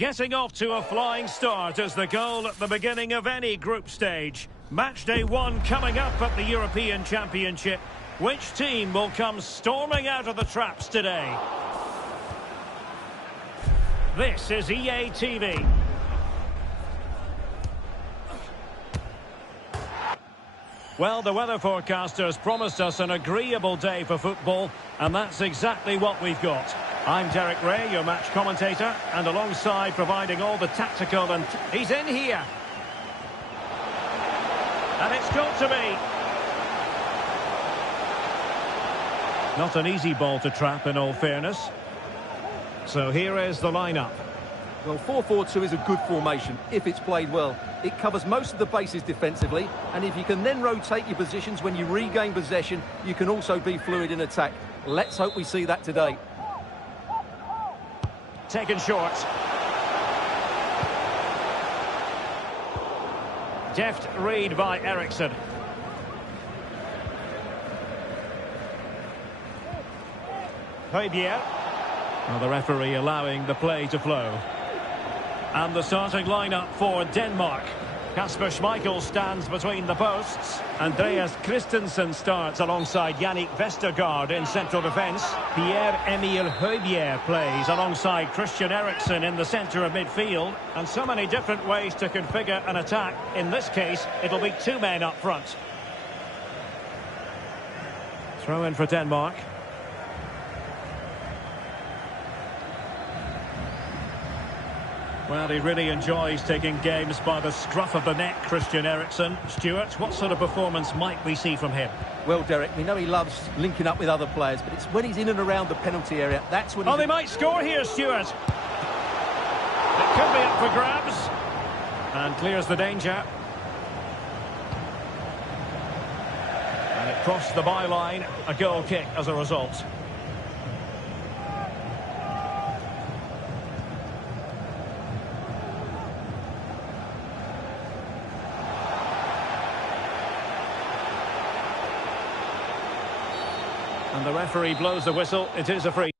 Getting off to a flying start is the goal at the beginning of any group stage. Match day 1 coming up at the European Championship. Which team will come storming out of the traps today? This is EA TV. Well, the weather forecasters promised us an agreeable day for football, and that's exactly what we've got. I'm Derek Ray, your match commentator, and alongside providing all the tactical and... He's in here! And it's got to be! Not an easy ball to trap, in all fairness. So here is the lineup. Well, 4-4-2 is a good formation if it's played well. It covers most of the bases defensively, and if you can then rotate your positions when you regain possession, you can also be fluid in attack. Let's hope we see that today. Taken short. Deft read by Eriksson. Højbjerg. Well, the referee allowing the play to flow. And the starting lineup for Denmark. Kasper Schmeichel stands between the posts. Andreas Christensen starts alongside Yannick Vestergaard in central defence. Pierre-Emile Højbjerg plays alongside Christian Eriksen in the centre of midfield. And so many different ways to configure an attack. In this case, it'll be 2 men up front. Throw in for Denmark. Well, he really enjoys taking games by the scruff of the neck, Christian Eriksen. Stuart, what sort of performance might we see from him? Well, Derek, we know he loves linking up with other players, but it's when he's in and around the penalty area, that's when... Oh, they might score here, Stuart. It could be up for grabs. And clears the danger. And it crossed the byline. A goal kick as a result. And the referee blows the whistle. It is a free.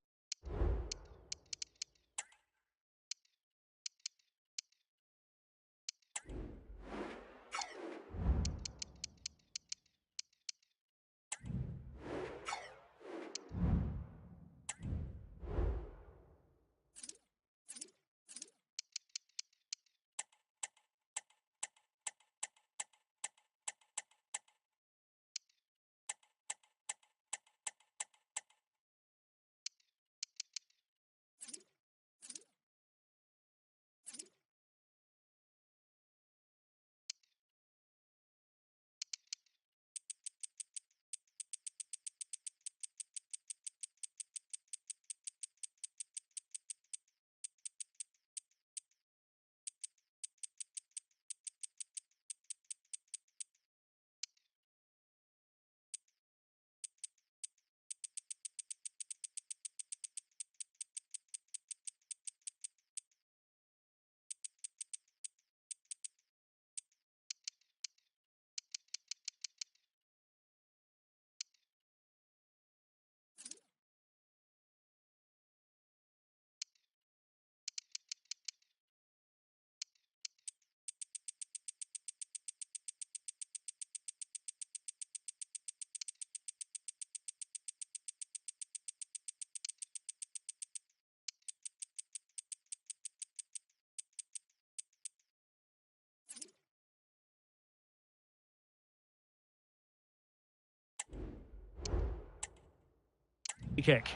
Kick.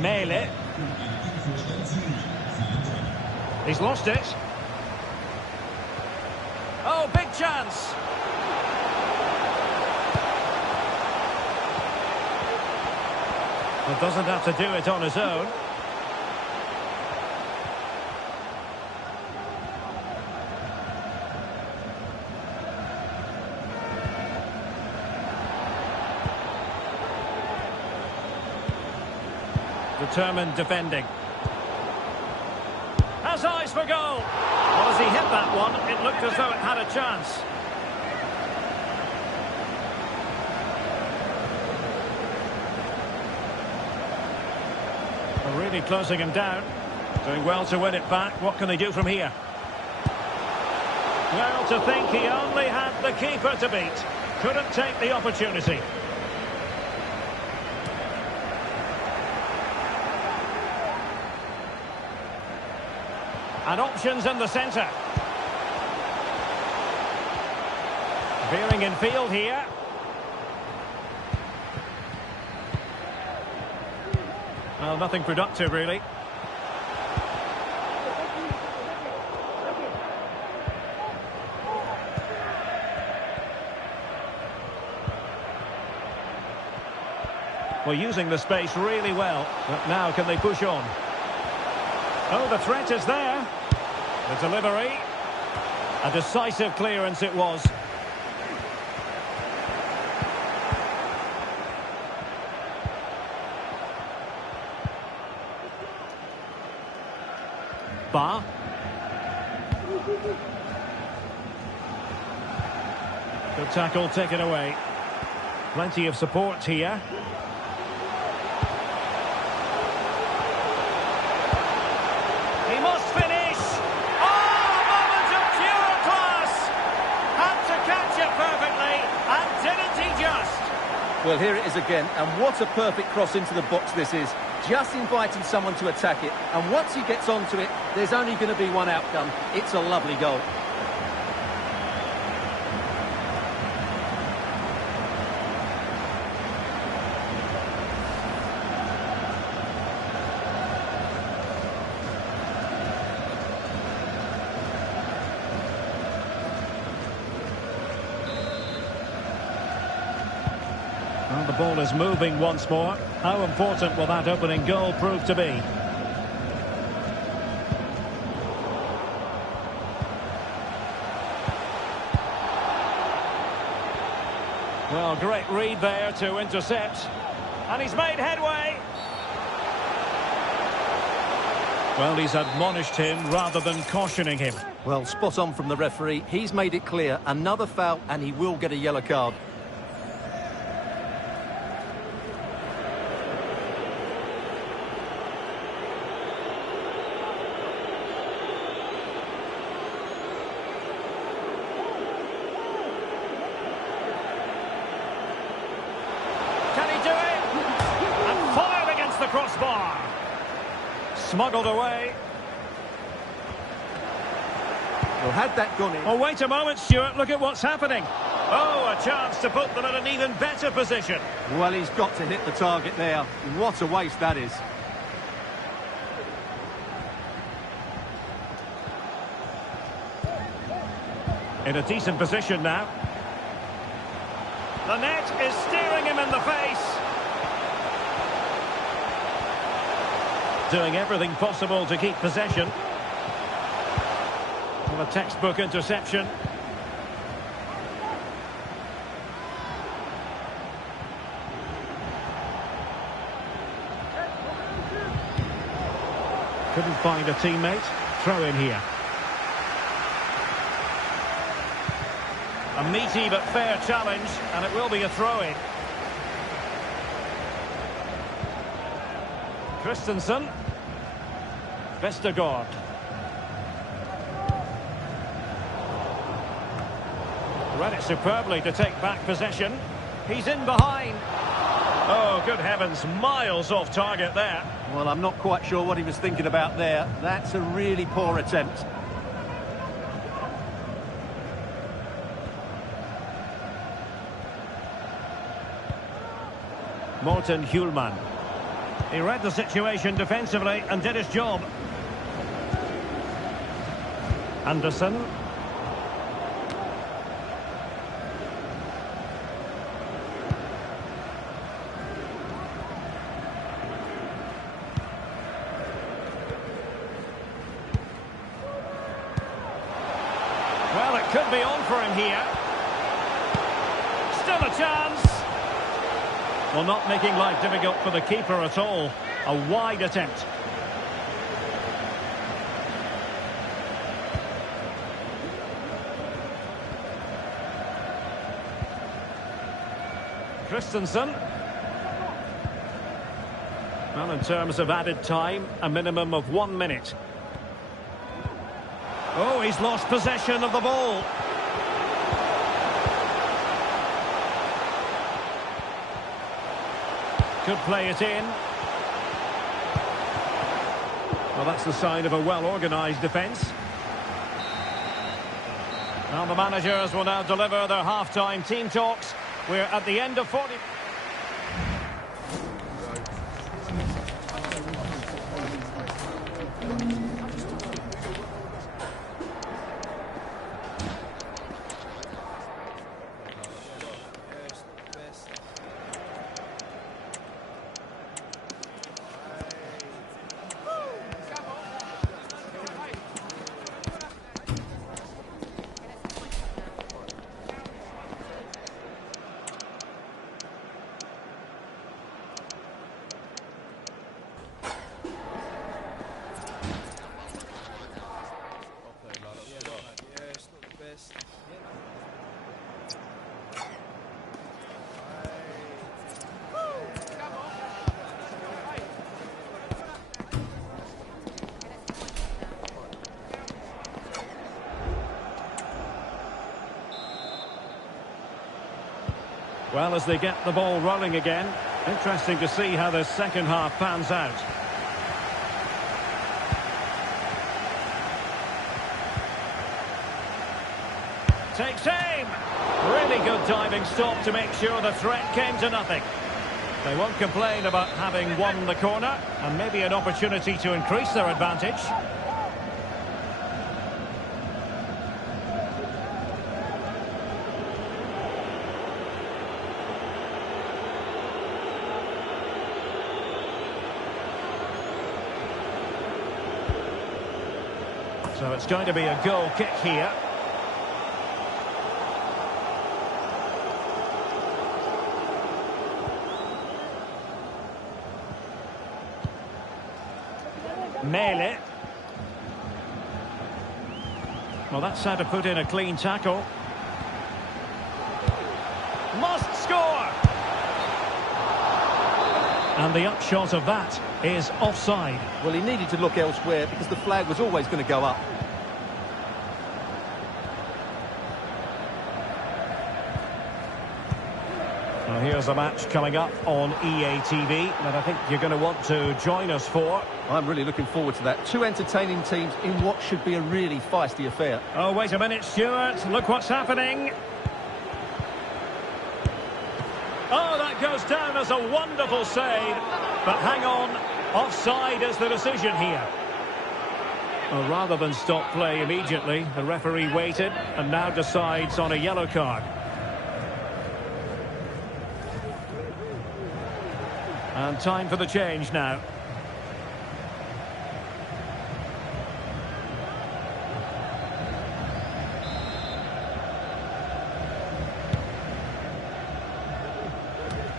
Mele. He's lost it. Oh, big chance. But doesn't have to do it on his own. Determined defending. Has eyes for goal. Well, as he hit that one, it looked as though it had a chance. Really closing him down. Doing well to win it back. What can they do from here? Well, to think he only had the keeper to beat. Couldn't take the opportunity. And options in the centre. Veering in field here. Well, nothing productive, really. Well, using the space really well. But now can they push on? Oh, the threat is there. The delivery. A decisive clearance it was. Ba. Good tackle taken away. Plenty of support here. He must finish. Oh, a moment of pure class. Had to catch it perfectly, and didn't he just? Well, here it is again, and what a perfect cross into the box this is. Just inviting someone to attack it, and once he gets onto it, there's only going to be one outcome. It's a lovely goal. Well, the ball is moving once more. How important will that opening goal prove to be? Well, great read there to intercept. And he's made headway. Well, he's admonished him rather than cautioning him. Well, spot on from the referee. He's made it clear. Another foul, and he will get a yellow card. The crossbar. Smuggled away. Well, had that gone in... Oh, wait a moment, Stuart. Look at what's happening. Oh, a chance to put them in an even better position. Well, he's got to hit the target there. What a waste that is. In a decent position now. The net is staring him in the face. Doing everything possible to keep possession. Well, a textbook interception. Couldn't find a teammate. Throw in here. A meaty but fair challenge, and it will be a throw-in. Christensen. Vestergaard. Read it superbly to take back possession. He's in behind. Oh, good heavens, miles off target there. Well, I'm not quite sure what he was thinking about there. That's a really poor attempt. Morten Hjulman. He read the situation defensively and did his job. Anderson. Well, it could be on for him here. Still a chance. Well, not making life difficult for the keeper at all. A wide attempt. Christensen. Well, in terms of added time, a minimum of 1 minute. Oh, he's lost possession of the ball. Could play it in. Well, that's the sign of a well-organised defence. Now the managers will now deliver their half-time team talks. We're at the end of 40... Well, as they get the ball rolling again, interesting to see how the second half pans out. Takes aim! Really good diving stop to make sure the threat came to nothing. They won't complain about having won the corner, and maybe an opportunity to increase their advantage. So it's going to be a goal kick here. Mele. Well, that's how to put in a clean tackle. Must score! And the upshot of that is offside. Well, he needed to look elsewhere because the flag was always going to go up. Well, here's a match coming up on EA TV that I think you're going to want to join us for. I'm really looking forward to that. Two entertaining teams in what should be a really feisty affair. Oh, wait a minute, Stuart. Look what's happening. Oh, that goes down as a wonderful save. But hang on, offside is the decision here. Well, rather than stop play immediately, the referee waited and now decides on a yellow card. And time for the change now.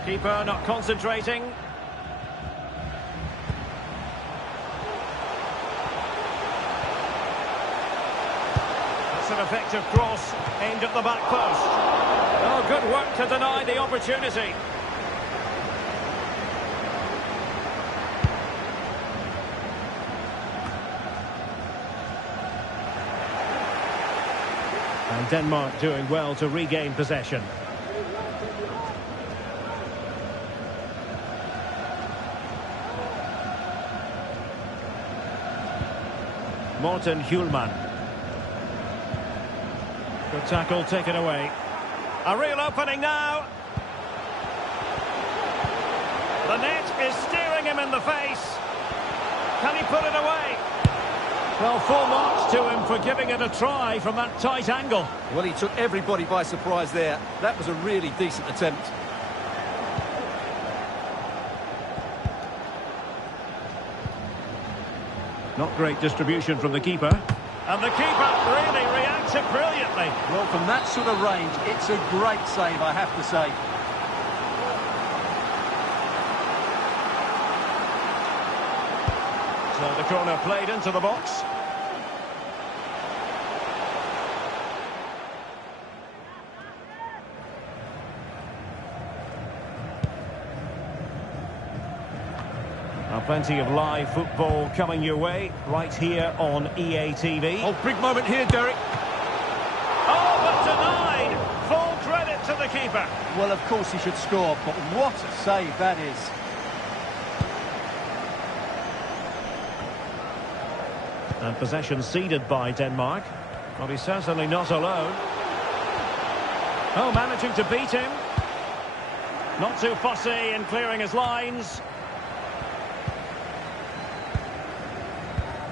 Keeper not concentrating. That's an effective cross aimed at the back post. Oh, good work to deny the opportunity. And Denmark doing well to regain possession. Morten Hjulman. Good tackle taken away. A real opening now. The net is staring him in the face. Can he put it away? Well, full marks to him for giving it a try from that tight angle. Well, he took everybody by surprise there. That was a really decent attempt. Not great distribution from the keeper. And the keeper really reacted brilliantly. Well, from that sort of range, it's a great save, I have to say. So the corner played into the box. Plenty of live football coming your way right here on EA TV. Oh, big moment here, Derek. Oh, but denied! Full credit to the keeper. Well, of course he should score, but what a save that is. And possession ceded by Denmark. Well, he's certainly not alone. Oh, managing to beat him. Not too fussy in clearing his lines.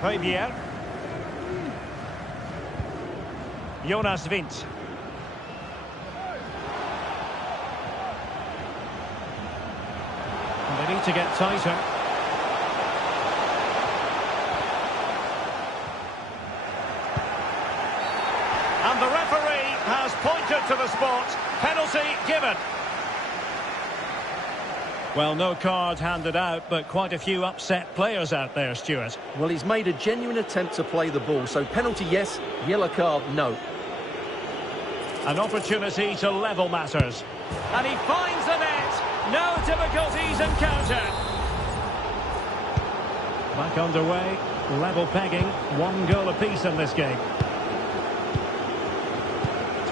Højbjerg. Jonas Vint. And they need to get tighter. And the referee has pointed to the spot. Penalty given. Well, no card handed out, but quite a few upset players out there, Stuart. Well, he's made a genuine attempt to play the ball, so penalty yes, yellow card no. An opportunity to level matters. And he finds the net. No difficulties encountered. Back underway, level pegging, 1 goal apiece in this game.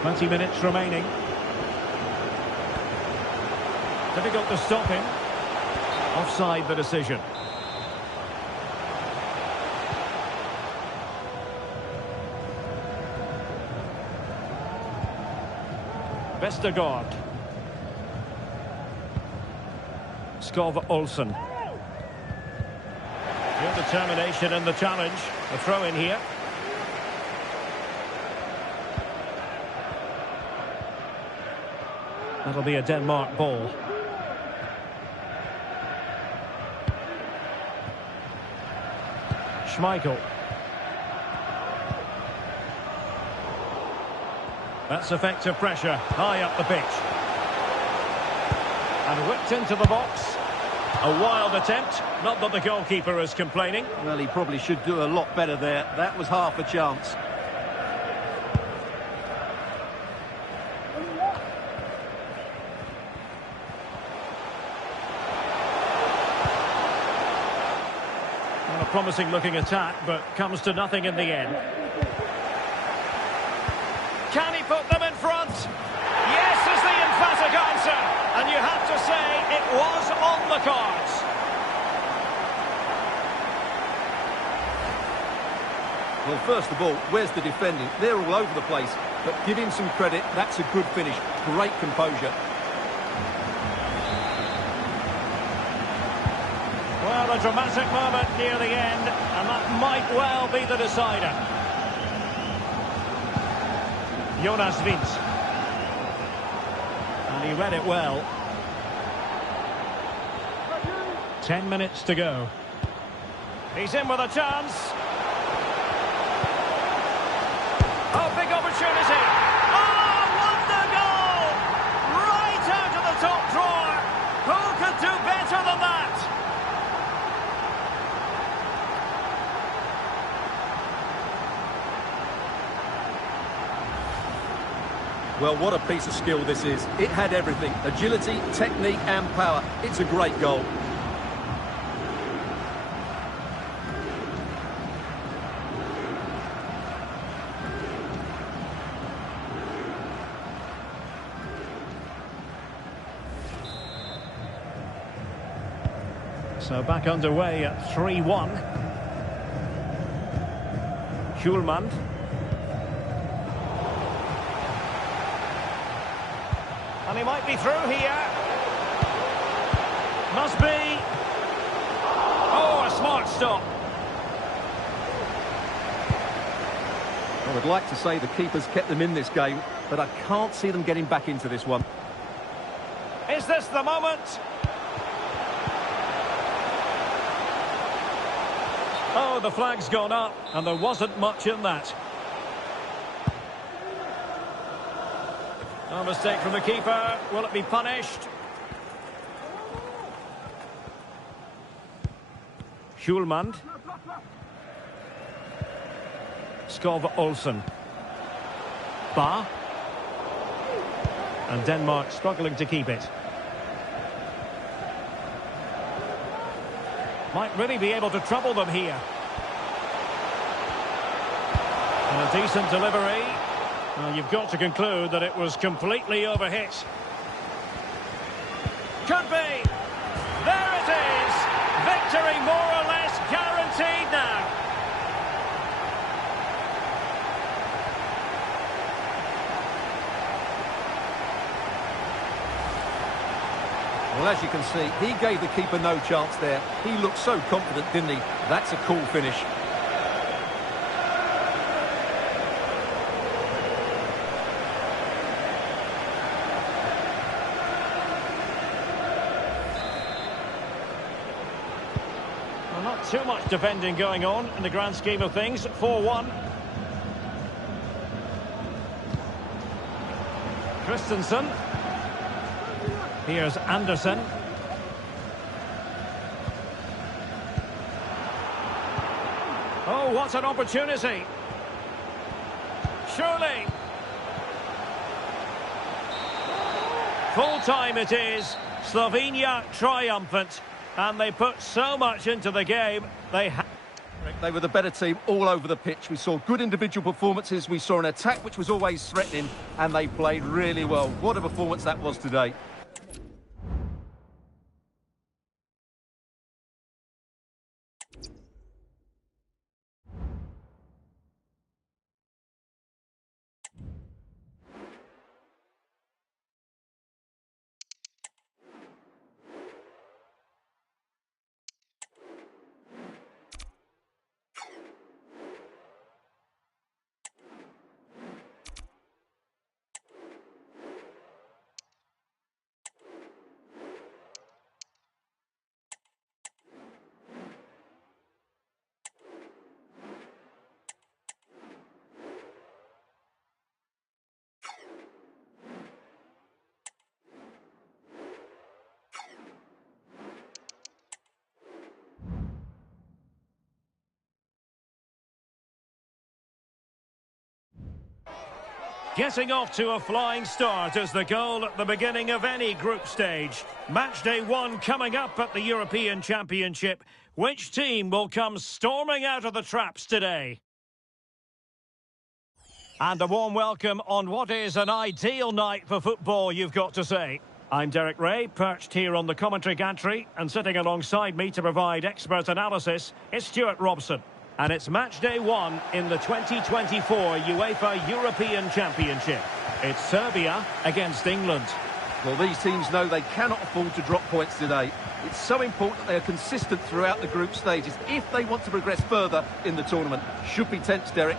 20 minutes remaining. Difficult to stop him. Offside the decision. Vestergaard. Skov Olsen. Real determination in the challenge. A throw in here. That'll be a Denmark ball. Schmeichel. That's effective pressure, high up the pitch. And whipped into the box. A wild attempt, not that the goalkeeper is complaining. Well, he probably should do a lot better there. That was half a chance. Well, a promising looking attack, but comes to nothing in the end. Can he put them in front? Yes is the emphatic answer. And you have to say it was on the cards. Well, first of all, where's the defending? They're all over the place. But give him some credit, that's a good finish. Great composure. Well, a dramatic moment near the end, and that might well be the decider. Jonas Vint. And he read it well. 10 minutes to go. He's in with a chance. Oh, big opportunity. Oh, wonder goal! Right out of the top drawer. Who could do better than that? Well, what a piece of skill this is. It had everything. Agility, technique and power. It's a great goal. So back underway at 3-1. Schulman. And he might be through here. Must be. Oh, a smart stop. I would like to say the keeper's kept them in this game, but I can't see them getting back into this one. Is this the moment? Oh, the flag's gone up, and there wasn't much in that. No mistake from the keeper. Will it be punished? Schulman. Skov Olsen. Ba. And Denmark struggling to keep it. Might really be able to trouble them here. And a decent delivery. Well, you've got to conclude that it was completely overhit. Could be. There it is. Victory more or less guaranteed now. Well, as you can see, he gave the keeper no chance there. He looked so confident, didn't he? That's a cool finish. Well, not too much defending going on in the grand scheme of things. 4-1. Christensen. Here's Anderson. Oh, what an opportunity. Surely. Full time it is. Slovenia triumphant. And they put so much into the game. They were the better team all over the pitch. We saw good individual performances. We saw an attack which was always threatening. And they played really well. What a performance that was today. Getting off to a flying start is the goal at the beginning of any group stage. Match day 1 coming up at the European Championship. Which team will come storming out of the traps today? And a warm welcome on what is an ideal night for football, you've got to say. I'm Derek Ray, perched here on the commentary gantry, and sitting alongside me to provide expert analysis is Stuart Robson. And it's match day 1 in the 2024 UEFA European Championship. It's Serbia against England. Well, these teams know they cannot afford to drop points today. It's so important they are consistent throughout the group stages if they want to progress further in the tournament. Should be tense, Derek.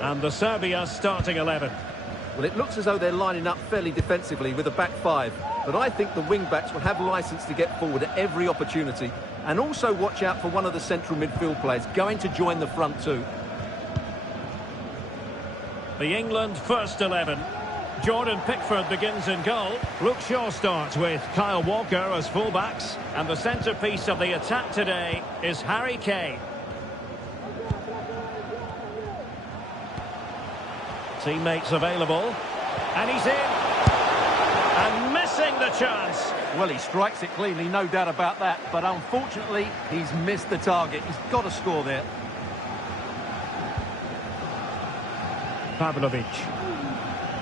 And the Serbia starting 11. Well, it looks as though they're lining up fairly defensively with a back five. But I think the wing-backs will have licence to get forward at every opportunity. And also watch out for one of the central midfield players going to join the front too. The England first 11. Jordan Pickford begins in goal. Luke Shaw starts with Kyle Walker as fullbacks. And the centrepiece of the attack today is Harry Kane. Teammates available. And he's in. And missing the chance. Well, he strikes it cleanly, no doubt about that. But unfortunately, he's missed the target. He's got to score there. Pavlovic.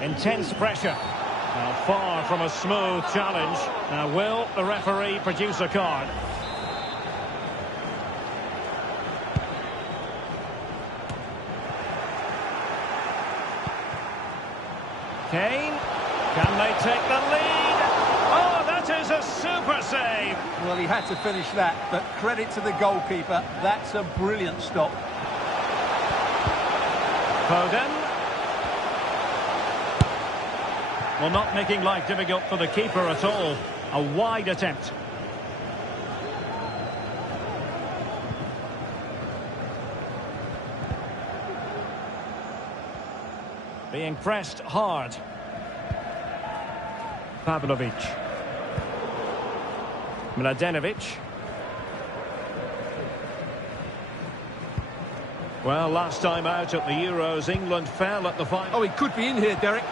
Intense pressure. Now far from a smooth challenge. Now will the referee produce a card? Kane. Can they take the lead? Oh, that is a super save. Well, he had to finish that, but credit to the goalkeeper. That's a brilliant stop. Foden. Well, not making life difficult for the keeper at all. A wide attempt. Being pressed hard. Pavlovic. Mladenovic. Well, last time out at the Euros, England fell at the final. Oh, he could be in here, Derek.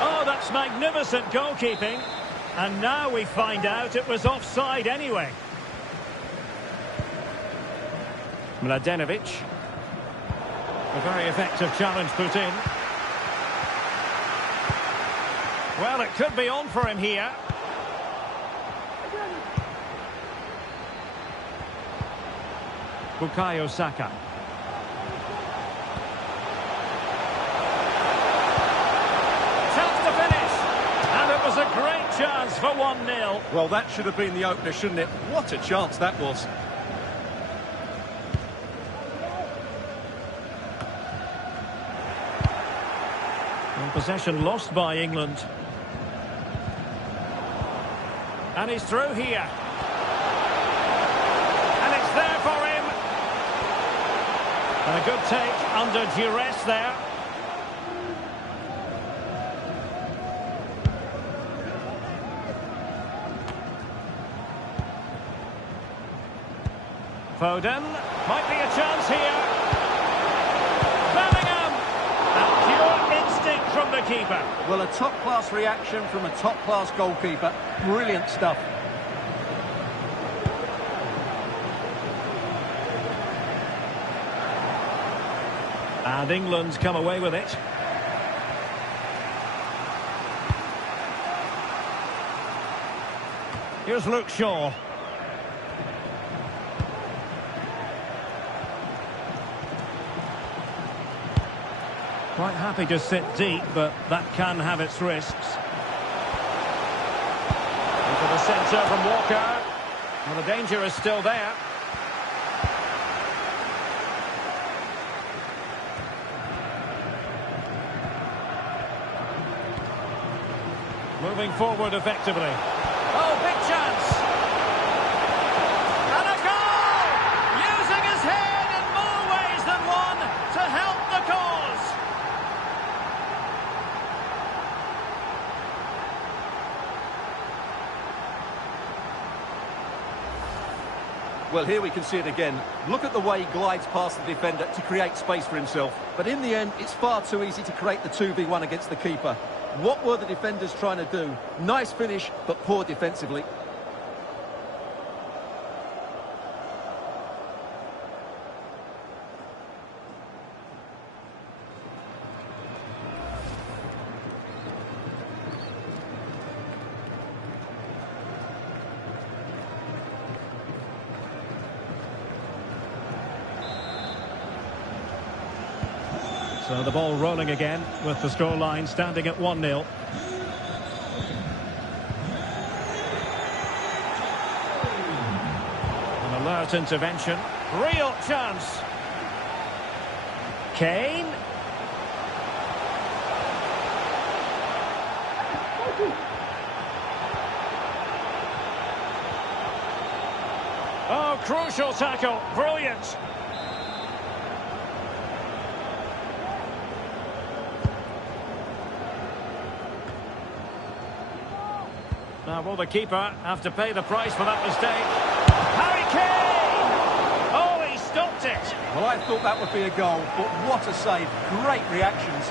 Oh, that's That's magnificent goalkeeping. And now we find out it was offside anyway. Mladenovic. A very effective challenge put in. Well, it could be on for him here. Bukayo Saka. Chance to finish. And it was a great chance for 1-0. Well, that should have been the opener, shouldn't it? What a chance that was. And possession lost by England. And he's through here. And it's there for him. And a good take under duress there. Foden. Might be a chance here. Bellingham. And pure instinct from the keeper. Well, a top-class reaction from a top-class goalkeeper. Brilliant stuff. And England come away with it. Here's Luke Shaw. Quite happy to sit deep, but that can have its risks. Into the centre from Walker. Well, the danger is still there. Moving forward effectively. Oh, big chance! And a goal! Using his head in more ways than one to help the cause. Well, here we can see it again. Look at the way he glides past the defender to create space for himself. But in the end, it's far too easy to create the 2v1 against the keeper. What were the defenders trying to do? Nice finish, but poor defensively. So the ball rolling again with the scoreline standing at 1-0. An alert intervention. Real chance. Kane. Oh, crucial tackle. Brilliant. Now, will the keeper have to pay the price for that mistake? Harry Kane! Oh, he stopped it! Well, I thought that would be a goal, but what a save. Great reactions.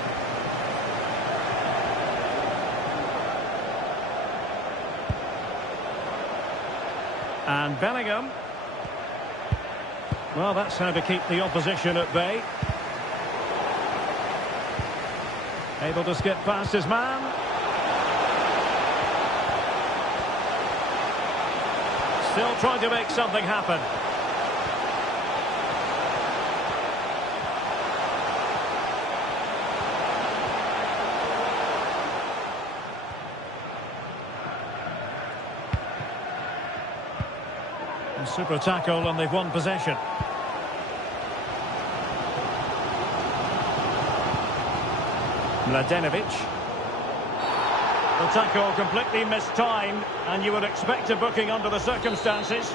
And Bellingham. Well, that's how to keep the opposition at bay. Able to skip past his man. Still trying to make something happen. A super tackle and they've won possession. Mladenovic. The tackle completely mistimed, and you would expect a booking under the circumstances.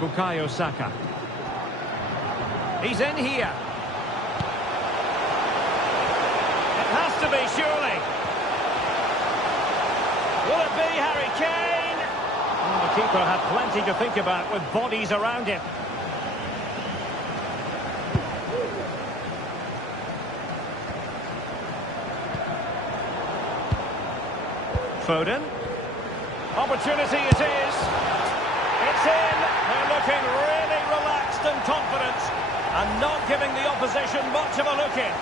Bukayo Saka. He's in here. It has to be, surely. Will it be Harry Kane? keeper had plenty to think about with bodies around him. Foden. Opportunity it is. It's in. They're looking really relaxed and confident and not giving the opposition much of a look in.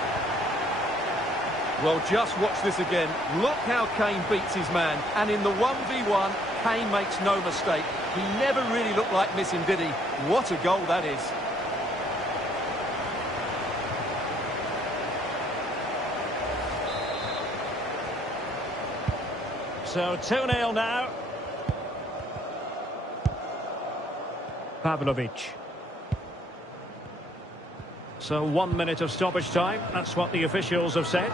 Well, just watch this again. Look how Kane beats his man. And in the 1v1, Kane makes no mistake. He never really looked like missing, did he? What a goal that is. So 2-0 now. Pavlovic. So 1 minute of stoppage time. That's what the officials have said.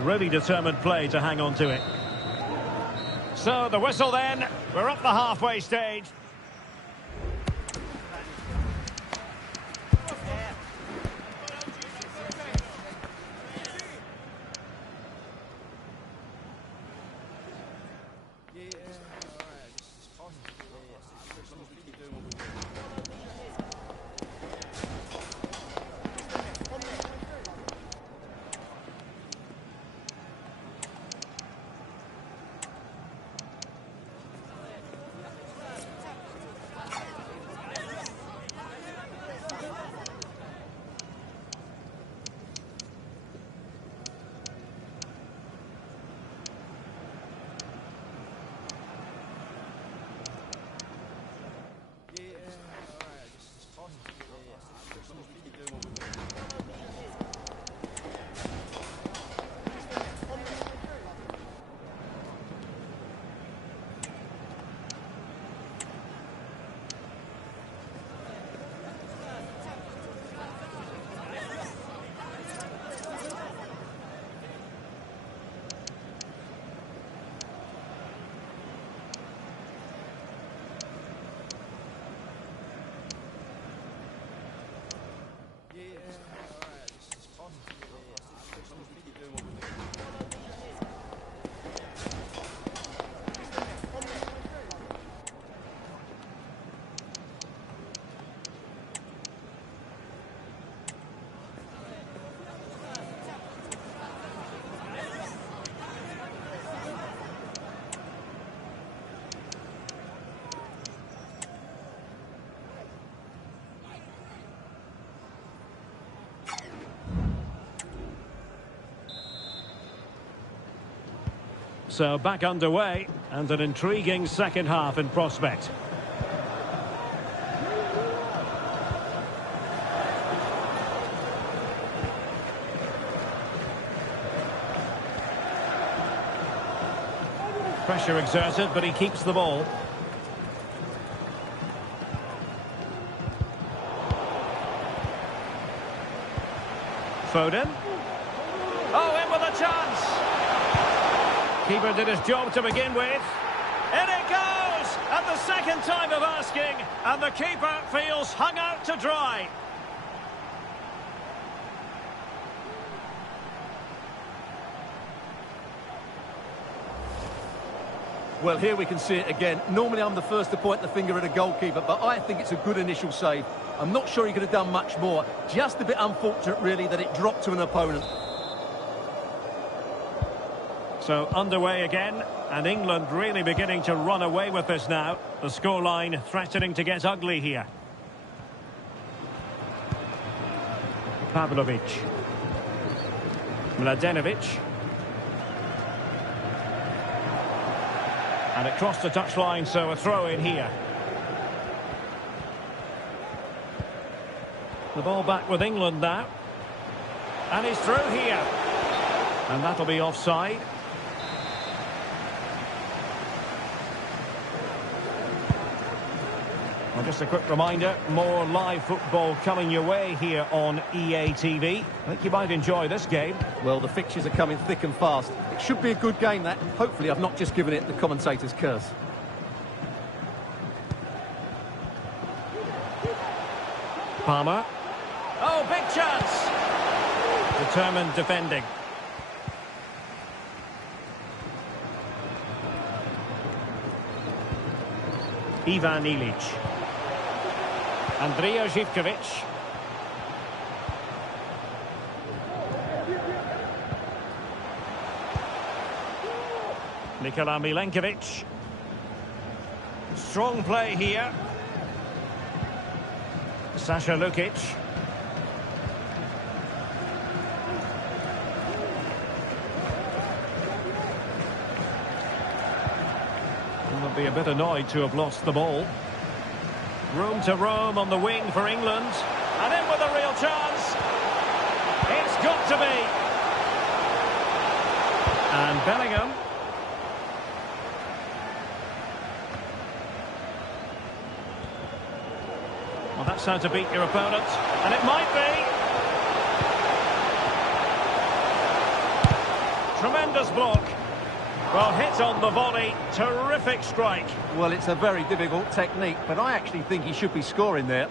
Really determined play to hang on to it. So the whistle then. We're up the halfway stage. So back underway and an intriguing second half in prospect. Pressure exerted, but he keeps the ball. Foden. Oh, in with a chance. Keeper did his job to begin with. In it goes! At the second time of asking, and the keeper feels hung out to dry. Well, here we can see it again. Normally I'm the first to point the finger at a goalkeeper, but I think it's a good initial save. I'm not sure he could have done much more. Just a bit unfortunate, really, that it dropped to an opponent. So underway again, and England really beginning to run away with this now. The scoreline threatening to get ugly here. Pavlovic. Mladenovic. And it crossed the touchline, so a throw in here. The ball back with England now. And he's through here. And that'll be offside. Well, just a quick reminder, more live football coming your way here on EA TV. I think you might enjoy this game. Well, the fixtures are coming thick and fast. It should be a good game, that. Hopefully I've not just given it the commentator's curse. Palmer. Oh, big chance! Determined defending. Ivan Ilic. Andrija Zivkovic. Nikola Milenkovic. Strong play here. Sasha Lukic. Will be a bit annoyed to have lost the ball. Room to roam on the wing for England. And in with a real chance. It's got to be. And Bellingham. Well, that's how to beat your opponent. And it might be. Tremendous block. Well, hit on the volley. Terrific strike. Well, it's a very difficult technique, but I actually think he should be scoring there.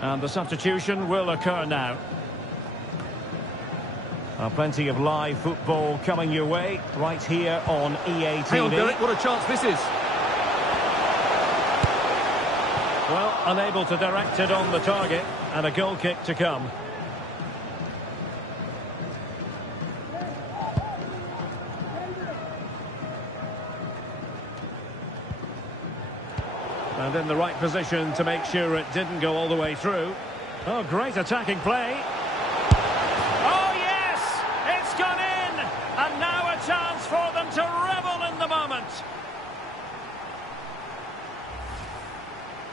And the substitution will occur now. Plenty of live football coming your way right here on EA TV. Hang on, Derek, what a chance this is. Well, unable to direct it on the target, and a goal kick to come. And in the right position to make sure it didn't go all the way through. Oh, great attacking play. Oh, yes! It's gone in! And now a chance for them to revel in the moment.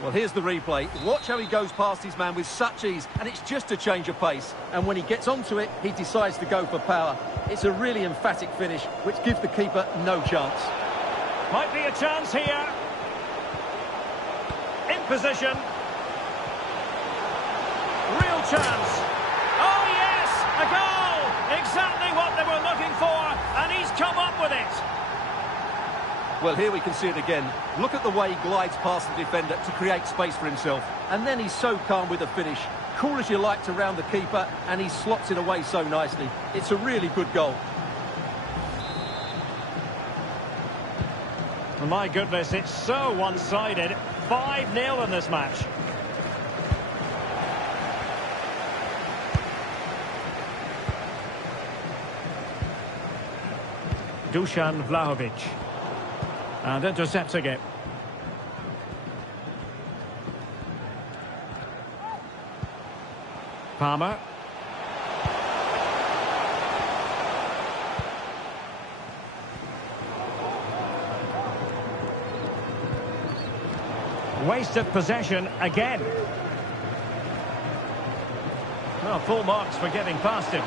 Well, here's the replay. Watch how he goes past his man with such ease, and it's just a change of pace. And when he gets onto it, he decides to go for power. It's a really emphatic finish, which gives the keeper no chance. Might be a chance here. In position. Real chance. Oh, yes! A goal! Exactly what they were looking for, and he's come up with it. Well, here we can see it again. Look at the way he glides past the defender to create space for himself. And then he's so calm with the finish. Cool as you like to round the keeper, and he slots it away so nicely. It's a really good goal. My goodness, it's so one-sided. 5-0 in this match. Dusan Vlahovic. And intercepting it. Palmer. Wasted possession again. Well, full marks for getting past him.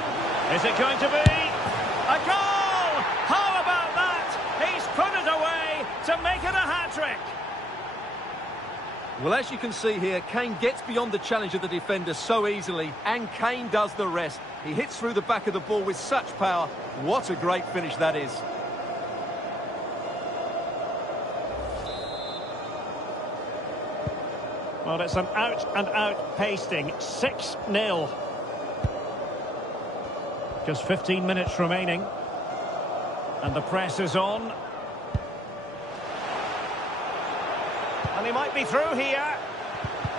Is it going to be a goal? How about that? He's put it away to make it a hat-trick. Well, as you can see here, Kane gets beyond the challenge of the defender so easily, and Kane does the rest. He hits through the back of the ball with such power. What a great finish that is. Well, it's an out-and-out pasting. 6-0. Just 15 minutes remaining. And the press is on. And he might be through here.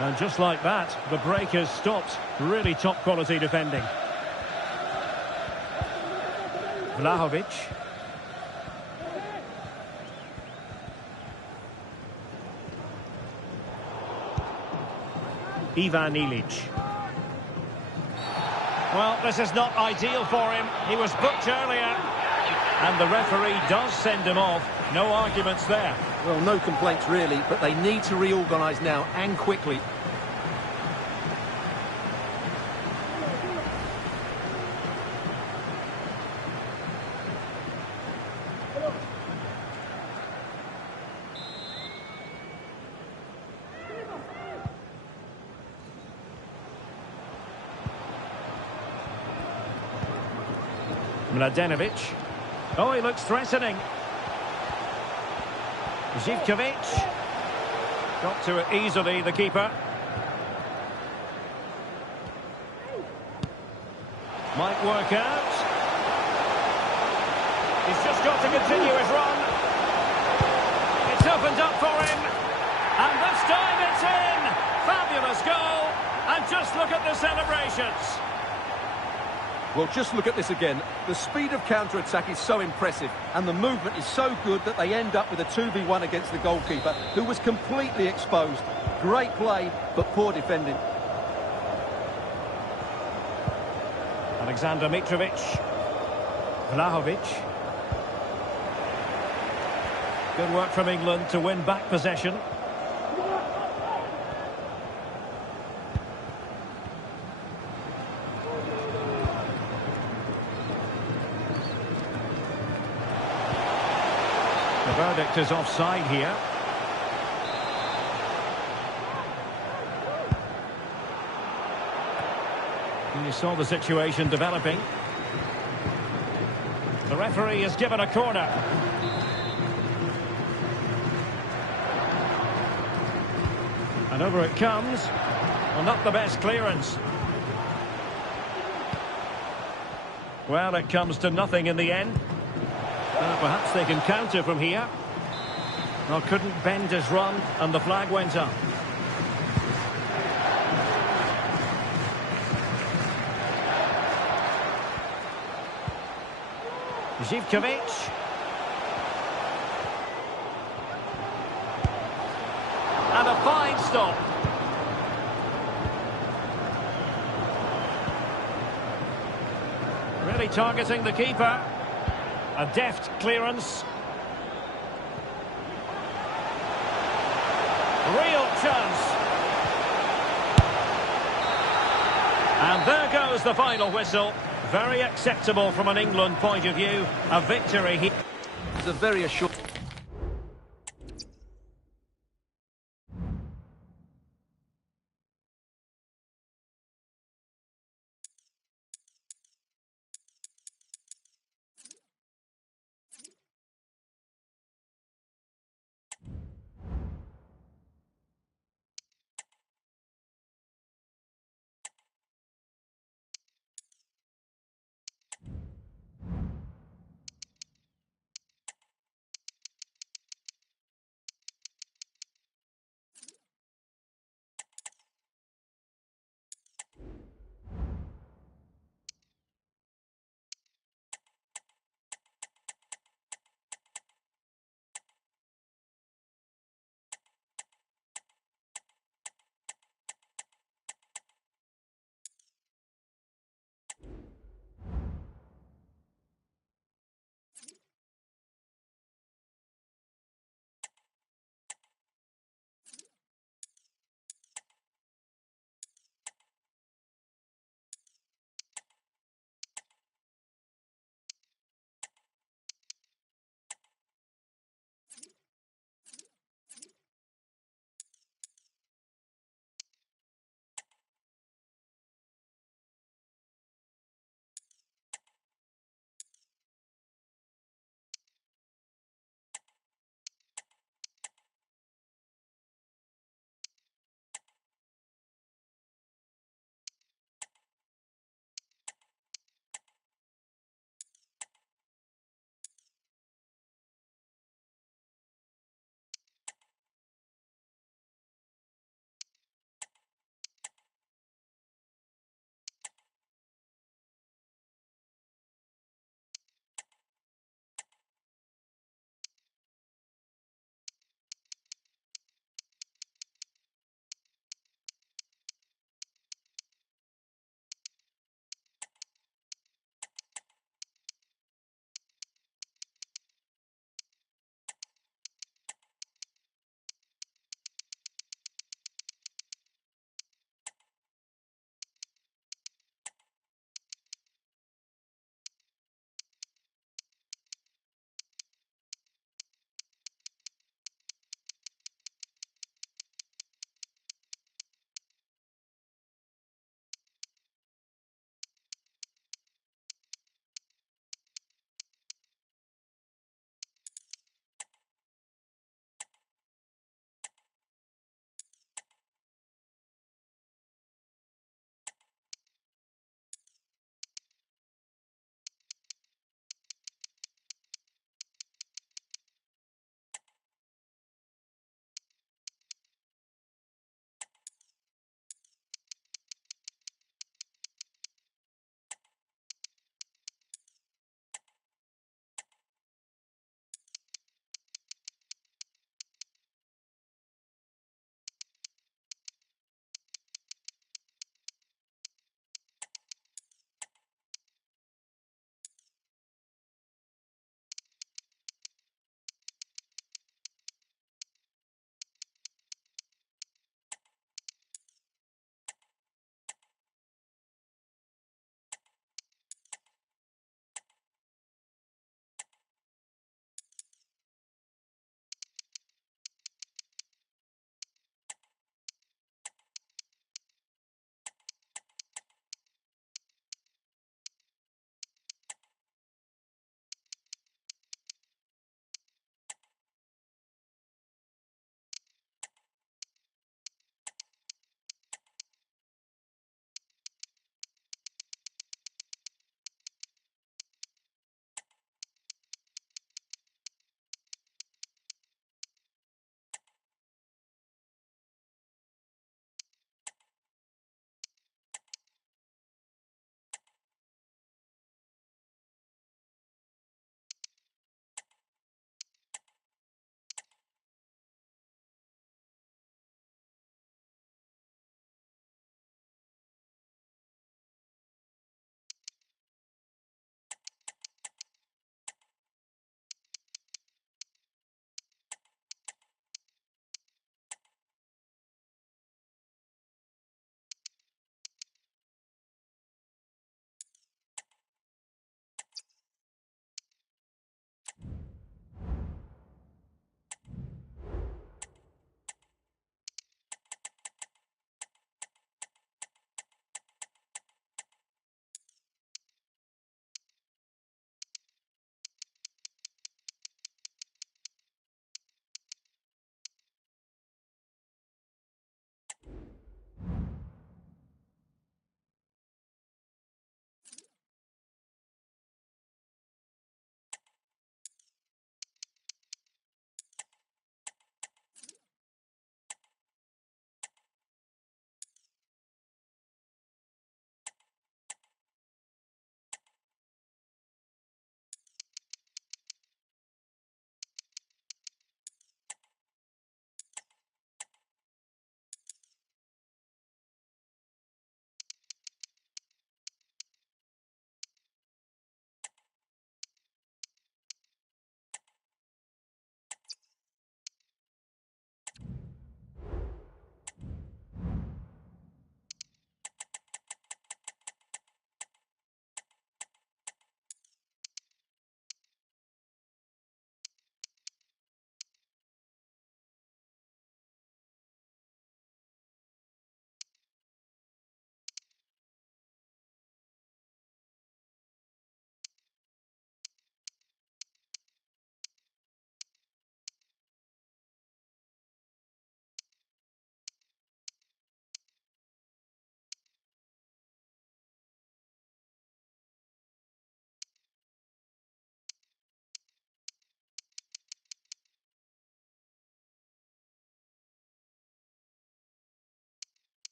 And just like that, the break has stopped. Really top-quality defending. Vlahovic. Ivan Ilic. Well, this is not ideal for him. He was booked earlier. And the referee does send him off. No arguments there. Well, no complaints really, but they need to reorganise now and quickly. Mladenovic. Oh, he looks threatening. Zivkovic. Got to it easily, the keeper. Might work out. He's just got to continue his run. look at the celebrations. Well, just look at this again. The speed of counter-attack is so impressive, and the movement is so good that they end up with a 2v1 against the goalkeeper, who was completely exposed. Great play, but poor defending. Alexander Mitrovic. Vlahovic. Good work from England to win back possession. The verdict is offside here. And you saw the situation developing. The referee has given a corner. And over it comes. Well, not the best clearance. Well, it comes to nothing in the end. Perhaps they can counter from here. Well, couldn't bend his run, and the flag went up. Zivkovic. And a fine stop. Really targeting the keeper. A deft clearance. Real chance. And there goes the final whistle. Very acceptable from an England point of view. A victory here. It's a very assured...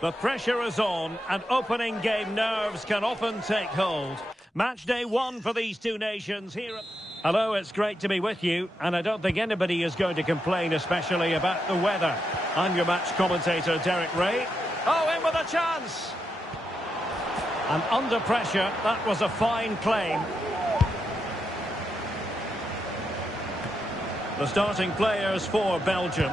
The pressure is on, and opening game nerves can often take hold. Match day one for these two nations here. Hello, it's great to be with you, and I don't think anybody is going to complain, especially about the weather. I'm your match commentator, Derek Ray. Oh, in with a chance! And under pressure, that was a fine claim. The starting players for Belgium.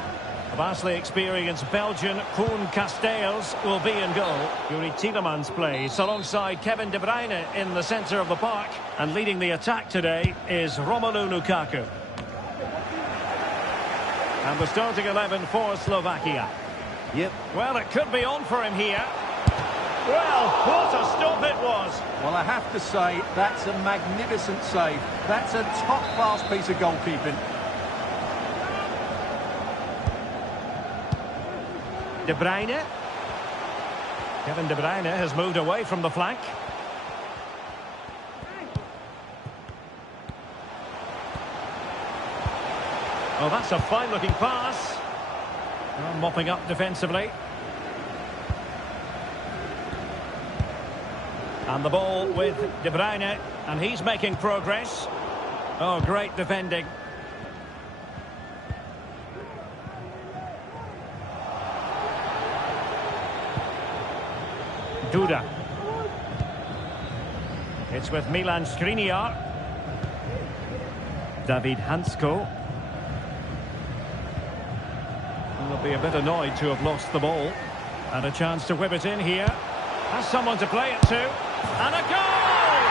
A vastly experienced Belgian, Koen Casteels, will be in goal. Yuri Tielemans plays alongside Kevin De Bruyne in the centre of the park. And leading the attack today is Romelu Lukaku. And the starting 11 for Slovakia. Yep. Well, it could be on for him here. Well, what a stop it was. Well, I have to say, that's a magnificent save. That's a top-class piece of goalkeeping. De Bruyne. Kevin De Bruyne has moved away from the flank. Oh, that's a fine-looking pass. Oh, mopping up defensively. And the ball with De Bruyne, and he's making progress. Oh, great defending. Duda. It's with Milan Skriniar. David Hansko. Will be a bit annoyed to have lost the ball. And a chance to whip it in here. Has someone to play it to. And a goal!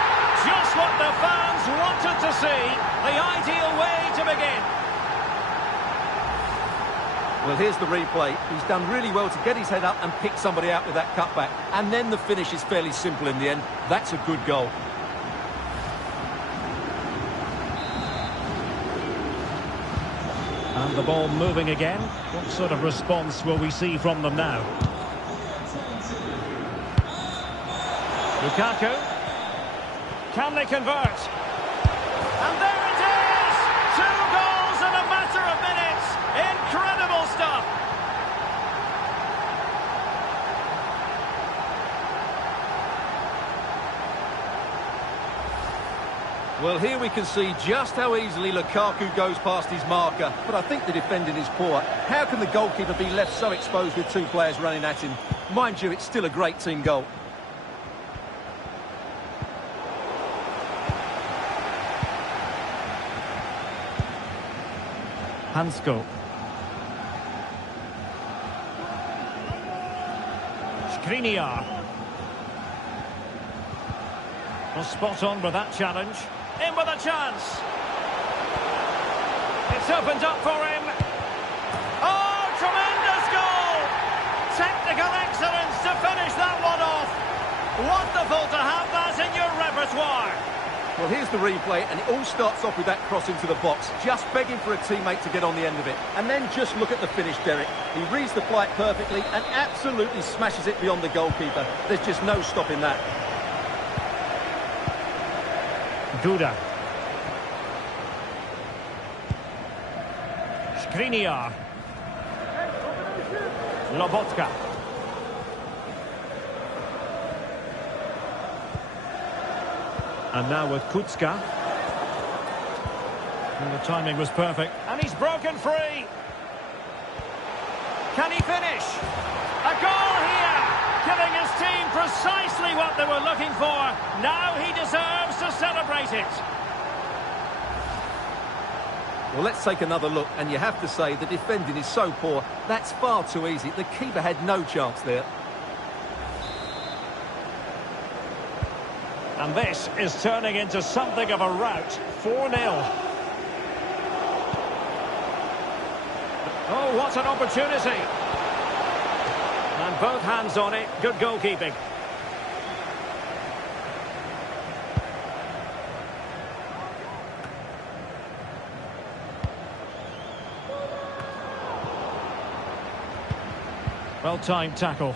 Just what the fans wanted to see. The ideal way to begin. Well, here's the replay. He's done really well to get his head up and pick somebody out with that cutback. And then the finish is fairly simple in the end. That's a good goal. And the ball moving again. What sort of response will we see from them now? Lukaku. Can they convert? And there it is! 2 goals in a matter of minutes! Incredible stuff! Well, here we can see just how easily Lukaku goes past his marker. But I think the defending is poor. How can the goalkeeper be left so exposed with 2 players running at him? Mind you, it's still a great team goal. Hansko. Skriniar. Well, spot on with that challenge. In with a chance. It's opened up for him. Oh, tremendous goal! Technical excellence to finish that one off. Wonderful to have that in your repertoire. Well, here's the replay, and it all starts off with that cross into the box, just begging for a teammate to get on the end of it. And then just look at the finish, Derek. He reads the flight perfectly and absolutely smashes it beyond the goalkeeper. There's just no stopping that. Duda. Skriniar. Lobotka. And now with Kucka. And the timing was perfect. And he's broken free. Can he finish? A goal here! Giving his team precisely what they were looking for. Now he deserves to celebrate it. Well, let's take another look. And you have to say, the defending is so poor. That's far too easy. The keeper had no chance there. And this is turning into something of a rout. 4-0. Oh, what an opportunity. And both hands on it. Good goalkeeping. Well-timed tackle.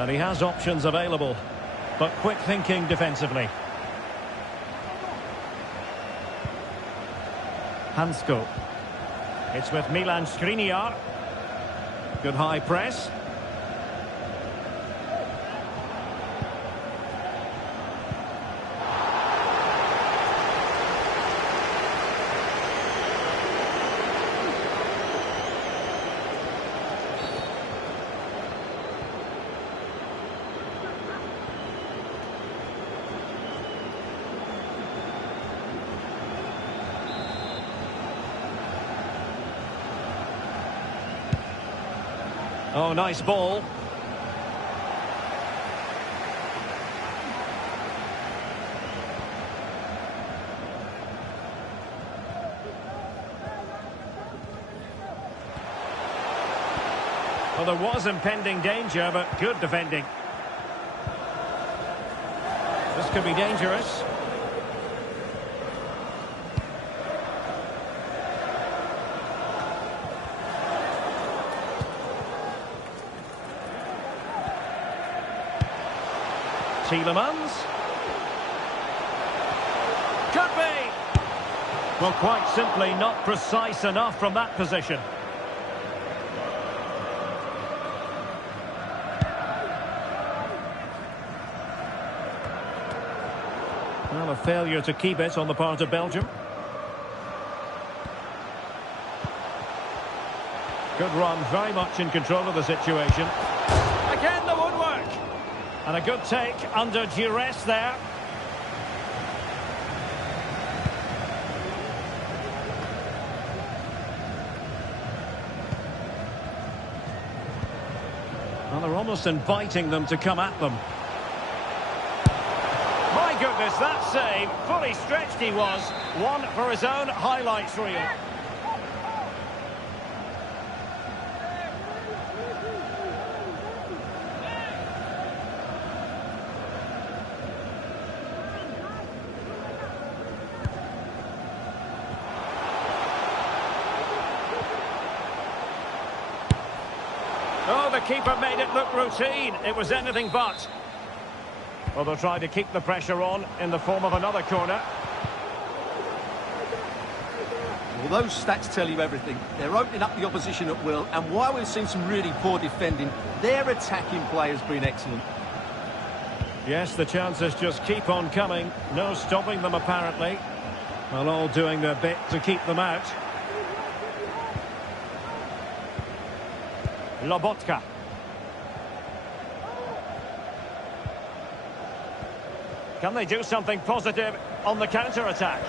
And he has options available, but quick thinking defensively. Hansko. It's with Milan Skriniar. Good high press. Oh, nice ball. Well, there was impending danger, but good defending. This could be dangerous. Tielemans. Could be. Well, quite simply not precise enough from that position. Well, a failure to keep it on the part of Belgium. Good run, very much in control of the situation. Again, the woodwork. And a good take under duress there. Well, they're almost inviting them to come at them. My goodness, that save. Fully stretched he was. One for his own highlights reel. Oh, the keeper made it look routine. It was anything but. Well, they'll try to keep the pressure on in the form of another corner. Well, those stats tell you everything. They're opening up the opposition at will, and while we've seen some really poor defending, their attacking play has been excellent. Yes, the chances just keep on coming. No stopping them, apparently. Well, all doing their bit to keep them out. Lobotka. Can they do something positive on the counter-attack?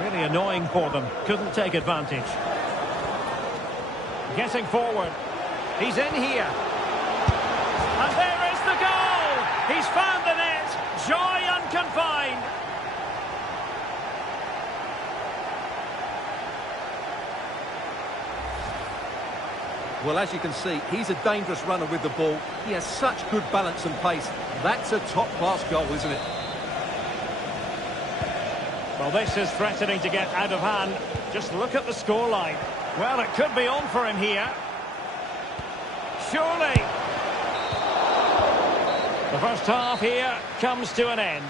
Really annoying for them. Couldn't take advantage. Getting forward. He's in here. And there is the goal! He's found the net. Joy unconfined. Well, as you can see, he's a dangerous runner with the ball. He has such good balance and pace. That's a top-class goal, isn't it? Well, this is threatening to get out of hand. Just look at the scoreline. Well, it could be on for him here. Surely. The first half here comes to an end.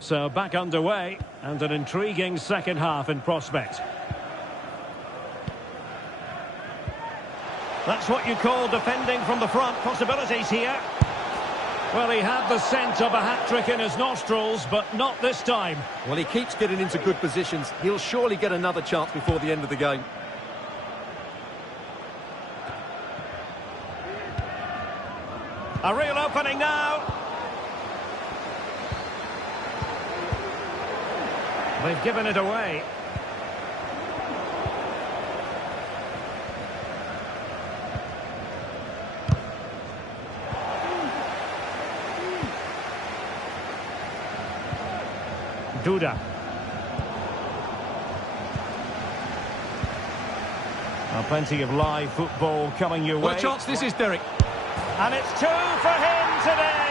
So back underway, and an intriguing second half in prospect. That's what you call defending from the front. Possibilities here. Well, he had the scent of a hat-trick in his nostrils, but not this time. Well, he keeps getting into good positions. He'll surely get another chance before the end of the game. A real opening now. They've given it away. Duda. Well, plenty of live football coming your way. What a chance this is, Derek. And it's 2 for him today.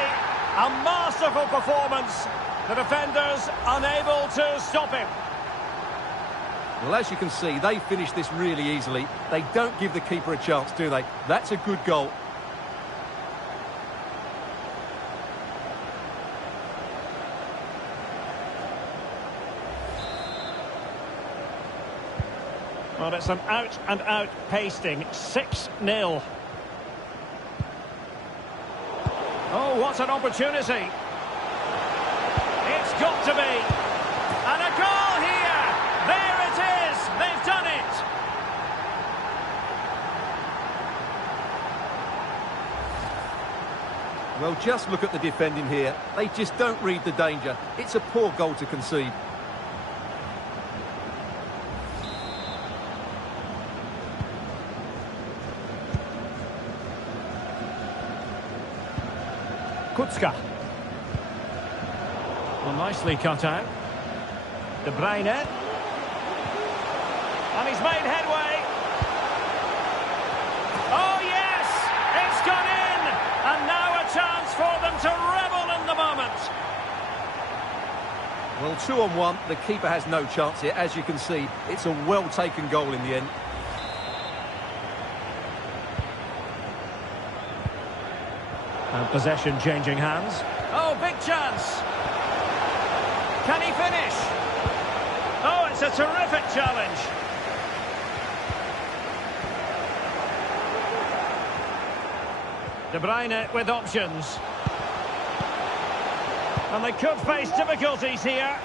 A masterful performance. The defenders unable to stop him. Well, as you can see, they finish this really easily. They don't give the keeper a chance, do they? That's a good goal. Well, it's an out-and-out pasting. 6-0. Oh, what an opportunity. It's got to be. And a goal here. There it is. They've done it. Well, just look at the defending here. They just don't read the danger. It's a poor goal to concede. Kutska. Well, nicely cut out. De Bruyne. And he's made headway. Oh, yes! It's gone in! And now a chance for them to revel in the moment. Well, 2-on-1. The keeper has no chance here. As you can see, it's a well-taken goal in the end. And possession changing hands. Oh, big chance. Can he finish? Oh, it's a terrific challenge. De Bruyne with options. And they could face difficulties here.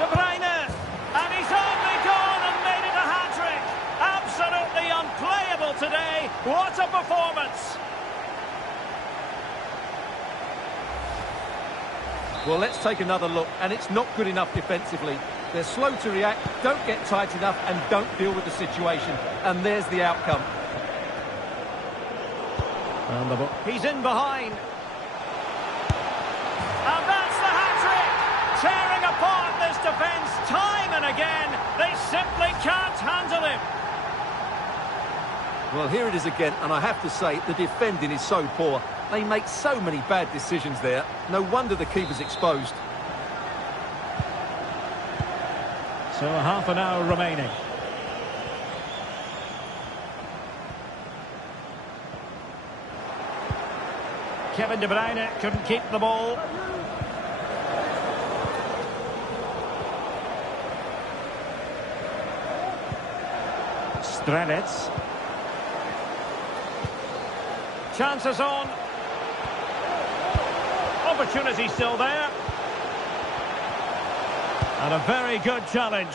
De Bruyne. And he's only gone and made it a hat-trick. Absolutely unplayable today. What a performance. Well, let's take another look, and it's not good enough defensively. They're slow to react, don't get tight enough, and don't deal with the situation. And there's the outcome. And the he's in behind. And that's the hat-trick! Tearing apart this defence time and again. They simply can't handle him. Well, here it is again, and I have to say, the defending is so poor. They make so many bad decisions there. No wonder the keeper's exposed. So a half an hour remaining. Kevin De Bruyne couldn't keep the ball. Strelets. Chances on. Opportunity still there. And a very good challenge.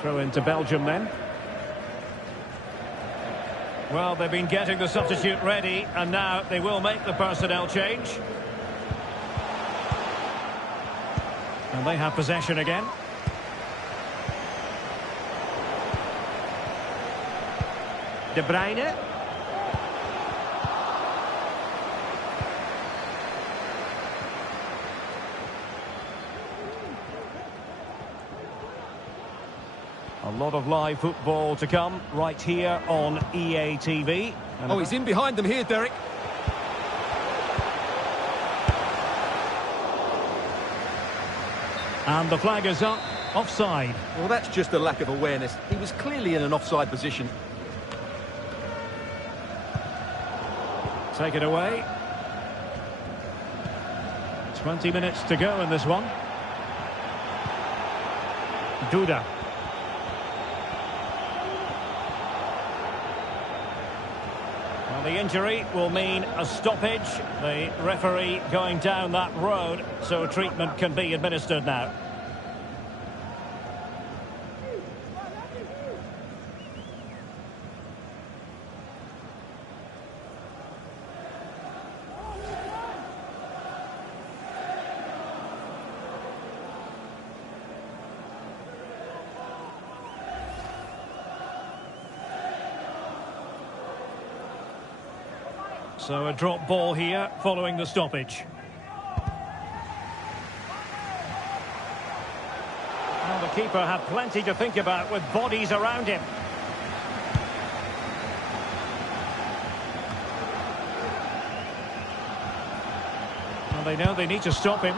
Throw into Belgium then. Well, they've been getting the substitute ready, and now they will make the personnel change. And they have possession again. De Bruyne. A lot of live football to come right here on EA TV. Oh, he's in behind them here, Derek. And the flag is up. Offside. Well, that's just a lack of awareness. He was clearly in an offside position. Take it away. 20 minutes to go in this one. Duda. Well, the injury will mean a stoppage. The referee going down that road, so treatment can be administered now. So a drop ball here following the stoppage. Well, the keeper had plenty to think about with bodies around him. Well, they know they need to stop him.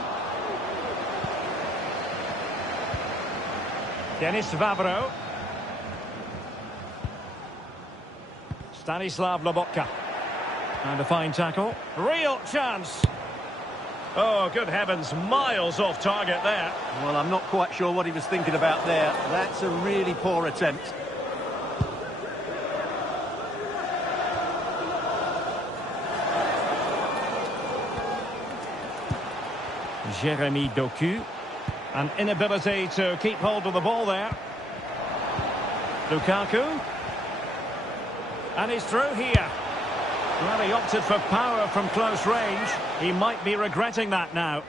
Denis Vavro. Stanislav Lobotka. And a fine tackle. Real chance. Oh, good heavens, miles off target there. Well, I'm not quite sure what he was thinking about there. That's a really poor attempt. Jeremy Doku. An inability to keep hold of the ball there. Lukaku. And he's through here. Well, he opted for power from close range. He might be regretting that now.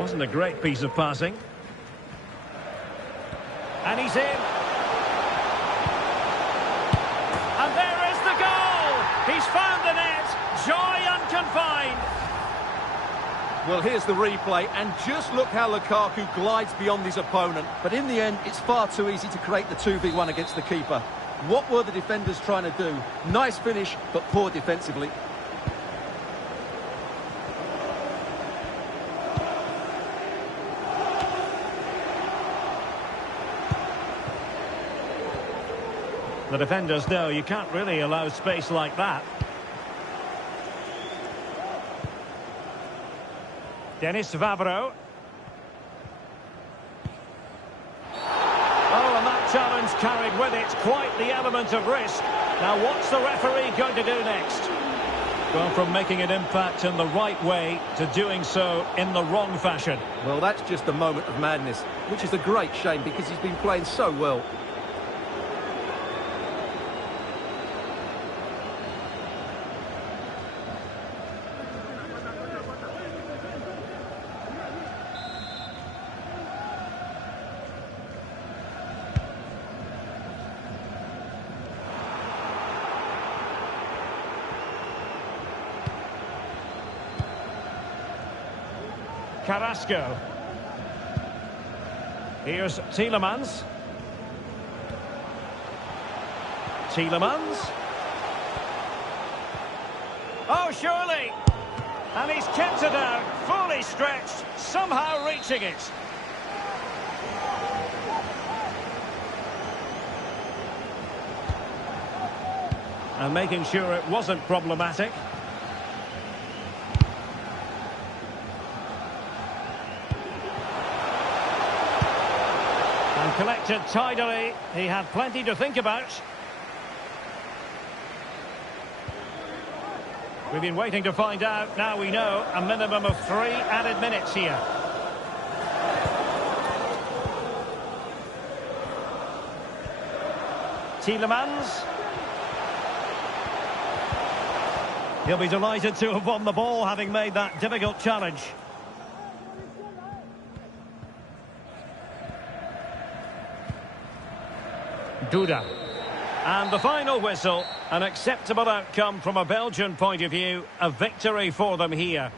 Wasn't a great piece of passing. And he's in. And there is the goal! He's found the net. Joy unconfined. Well, here's the replay, and just look how Lukaku glides beyond his opponent. But in the end, it's far too easy to create the 2v1 against the keeper. What were the defenders trying to do? Nice finish, but poor defensively. The defenders know you can't really allow space like that. Denis Vavro. Oh, and that challenge carried with it quite the element of risk. Now, what's the referee going to do next? Going from making an impact in the right way to doing so in the wrong fashion. Well, that's just a moment of madness, which is a great shame because he's been playing so well. Carrasco. Here's Tielemans. Tielemans. Oh, surely! And he's kept it out, fully stretched, somehow reaching it. And making sure it wasn't problematic. And collected tidily. He had plenty to think about. We've been waiting to find out. Now we know a minimum of 3 added minutes here. Tielemans. He'll be delighted to have won the ball, having made that difficult challenge. Duda. And the final whistle, an acceptable outcome from a Belgian point of view, a victory for them here.